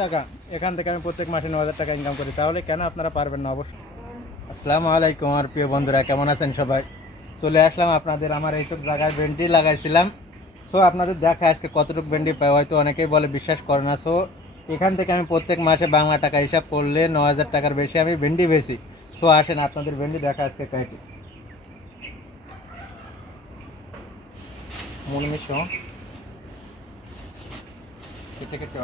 জায়গা, এখান থেকে আমি প্রত্যেক মাসে 9,000 টাকা ইনকাম করি, তাহলে কেন আপনারা পারবেন না? অবশ্যই। আসসালামু আলাইকুম আমার প্রিয় বন্ধুরা, কেমন আছেন সবাই? চলে আসলাম আপনাদের আমার এইসব জায়গায় ভেন্ডি লাগাইছিলাম। সো আপনাদের দেখা আজকে কতটুকু ভেন্ডি পাই, হয়তো অনেকেই বলে বিশ্বাস করে না। সো এখান থেকে আমি প্রত্যেক মাসে বাংলা টাকা হিসাব করলে 9,000 টাকার বেশি আমি ভেন্ডি বেশি। সো আসেন আপনাদের ভেন্ডি দেখা আজকে কাইটি মনে মিশো কেটে কেটে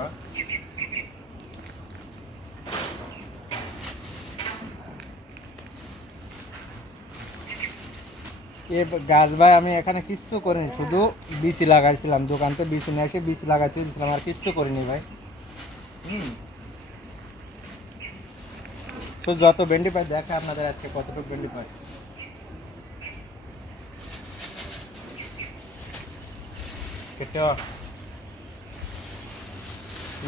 এ গাছ ভাই আমি এখানে কিচ্ছু করিনি, শুধু বিচি লাগাইছিলাম। দোকান থেকে বিচি নিয়ে এসে বিচি লাগাইতে দিয়েছিলাম, আর কিচ্ছু করিনি ভাই। তো যত ভেন্ডি পাই দেখা আপনাদের আজকে কতটুকু ভেন্ডি পাই। কেটে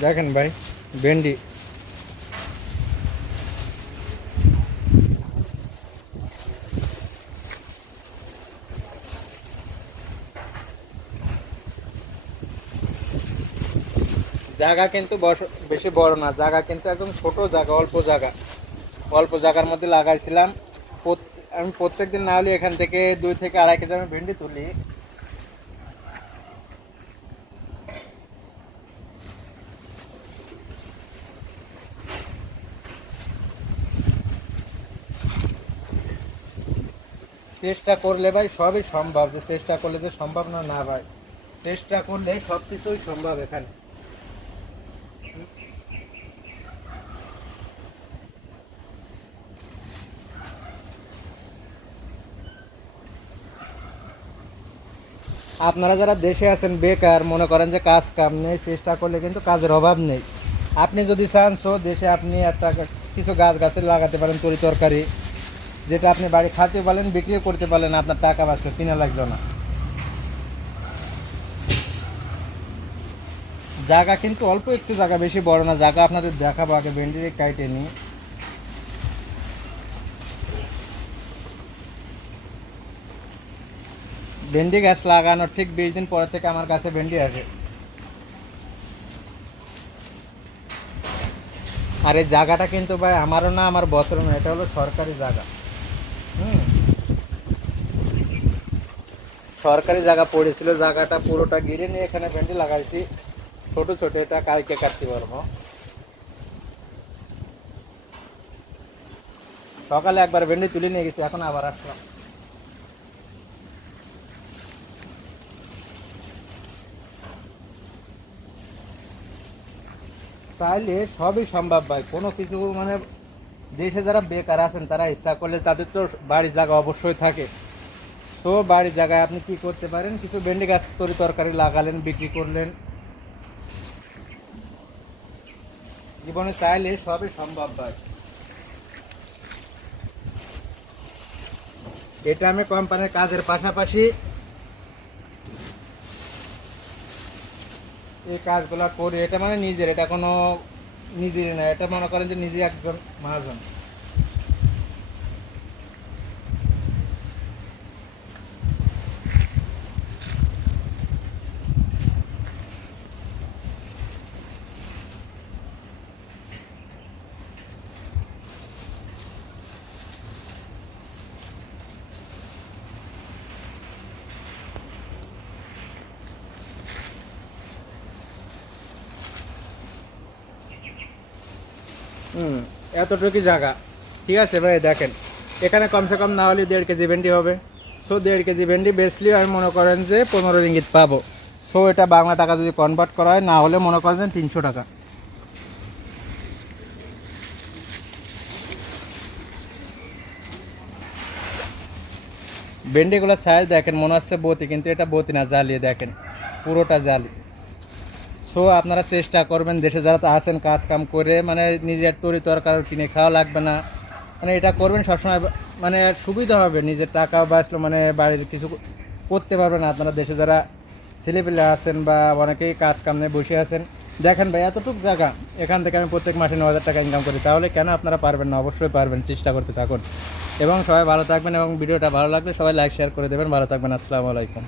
দেখেন ভাই ভেন্ডি। জায়গা কিন্তু বেশি বড় না, জায়গা কিন্তু একদম ছোট জায়গা, অল্প জায়গা। অল্প জায়গার মধ্যে লাগাইছিলাম। আমি প্রত্যেক দিন না হলে এখান থেকে 2 থেকে 2.5 কেজি আমি ভেন্ডি তুলি। চেষ্টা করলে ভাই সবই সম্ভব, যে চেষ্টা করলে যে সম্ভব না, না ভাই, চেষ্টা করলে সব কিছুই সম্ভব এখানে। আপনারা যারা দেশে আছেন বেকার, মনে করেন যে কাজ কাম নেই, চেষ্টা করলে কিন্তু কাজের অভাব নেই। আপনি যদি চান সো দেশে আপনি একটা কিছু গাছ লাগাতে পারেন, তরি তরকারি, যেটা আপনি বাড়ি খাতে পারেন, বিক্রি করতে পারেন, আপনার টাকা বাঁচলো, কিনা লাগলো না। জায়গা কিন্তু অল্প একটু জায়গা, বেশি বড় না। জায়গা আপনাদের দেখাবো, আগে ভেন্ডির কাইটে নিই। ভেন্ডি গাছ লাগানোর ঠিক 20 দিন পরে থেকে আমার কাছে ভেন্ডি আসে। আর এই জায়গাটা কিন্তু ভাই আমারও না, আমার বছরও না, এটা হলো সরকারি জায়গা। হুম, সরকারি জায়গা পড়েছিল, জায়গাটা পুরোটা ঘিরে নিয়ে এখানে ভেন্ডি লাগাইছি। ছোট ছোট, এটা কালকে কাটতে পারবো। সকালে একবার ভেন্ডি তুলে নিয়ে গেছি, এখন আবার আসলাম। তাইলে সবই সম্ভব ভাই, কোনো কিছু মানে দেশে যারা বেকার আছেন তারা ইচ্ছা করলে, তাদের তো বাড়ির জায়গা অবশ্যই থাকে। তো বাড়ির জায়গায় আপনি কি করতে পারেন, কিছু ভেন্ডি গাছ তরি তরকারি লাগালেন, বিক্রি করলেন। জীবনে চাইলে সবই সম্ভব ভাই। এটা আমি কোম্পানির কাজের পাশাপাশি এই কাজগুলা করি। এটা মানে নিজের, এটা কোনো নিজের না, এটা মনে করেন যে নিজে একজন মহাজন। হুম, এতটুকু জায়গা। ঠিক আছে ভাই, দেখেন এখানে কমসে কম না হলে 1.5 কেজি ভেন্ডি হবে। সো 1.5 কেজি ভেন্ডি বেচলেও আমি মনে করেন যে 15 রিঙ্গিত পাবো। সো এটা বাংলা টাকা যদি কনভার্ট করা হয়, না হলে মনে করেন যে 300 টাকা। ভেন্ডিগুলোর সাইজ দেখেন, মনে হচ্ছে বতি, কিন্তু এটা বতি না, জ্বালিয়ে দেখেন, পুরোটা জালি। সো আপনারা চেষ্টা করবেন, দেশে যারা তো আছেন কাজ কাম করে, মানে নিজের তরি তরকারি কিনে খাওয়া লাগবে না, মানে এটা করবেন সবসময়, মানে সুবিধা হবে, নিজের টাকা বাঁচলো, মানে বাড়ির কিছু করতে পারবেন আপনারা। দেশে যারা ছেলেপেলে আছেন বা অনেকেই কাজ কাম নিয়ে বসে আছেন, দেখেন ভাই এতটুকু জায়গা, এখান থেকে আমি প্রত্যেক মাসে 9,000 টাকা ইনকাম করি, তাহলে কেন আপনারা পারবেন না? অবশ্যই পারবেন, চেষ্টা করতে থাকুন। এবং সবাই ভালো থাকবেন, এবং ভিডিওটা ভালো লাগলে সবাই লাইক শেয়ার করে দেবেন। ভালো থাকবেন, আসসালামু আলাইকুম।